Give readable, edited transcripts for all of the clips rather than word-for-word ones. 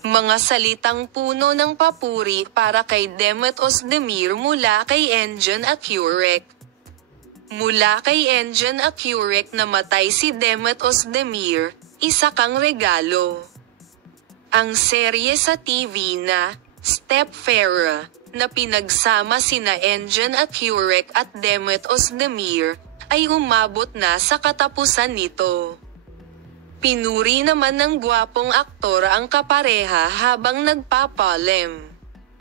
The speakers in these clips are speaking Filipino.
Mga salitang puno ng papuri para kay Demet Özdemir mula kay Engin Akyurek. Mula kay Engin Akyurek na matay si Demet Özdemir, isa kang regalo. Ang serye sa TV na Stepfera, na pinagsama sina Engin Akyurek at Demet Özdemir, ay umabot na sa katapusan nito. Pinuri naman ng gwapong aktor ang kapareha habang nagpapalem.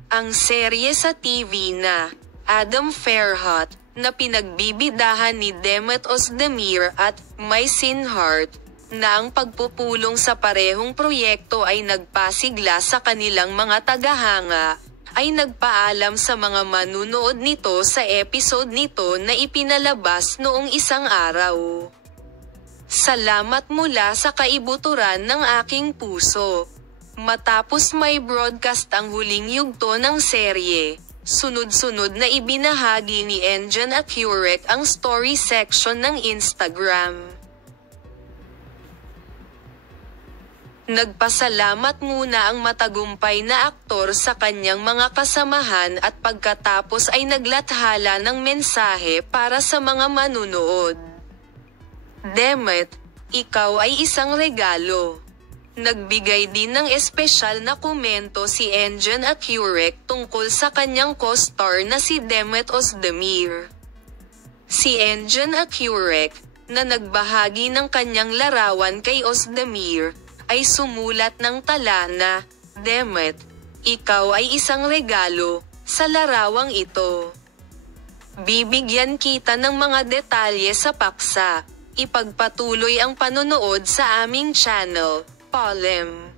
Ang serye sa TV na Adam Fairhot, na pinagbibidahan ni Demet Özdemir at May Sinhart, na ang pagpupulong sa parehong proyekto ay nagpasigla sa kanilang mga tagahanga, ay nagpaalam sa mga manunood nito sa episode nito na ipinalabas noong isang araw. Salamat mula sa kaibuturan ng aking puso. Matapos may broadcast ang huling yugto ng serye, sunod-sunod na ibinahagi ni Engin Akyurek ang story section ng Instagram. Nagpasalamat muna ang matagumpay na aktor sa kanyang mga kasamahan at pagkatapos ay naglathala ng mensahe para sa mga manunood. Demet, ikaw ay isang regalo. Nagbigay din ng espesyal na komento si Engin Akyurek tungkol sa kanyang co-star na si Demet Özdemir. Si Engin Akyurek, na nagbahagi ng kanyang larawan kay Özdemir, ay sumulat ng tala na, Demet, ikaw ay isang regalo, sa larawang ito. Bibigyan kita ng mga detalye sa paksa. Ipagpatuloy ang panonood sa aming channel, Polem.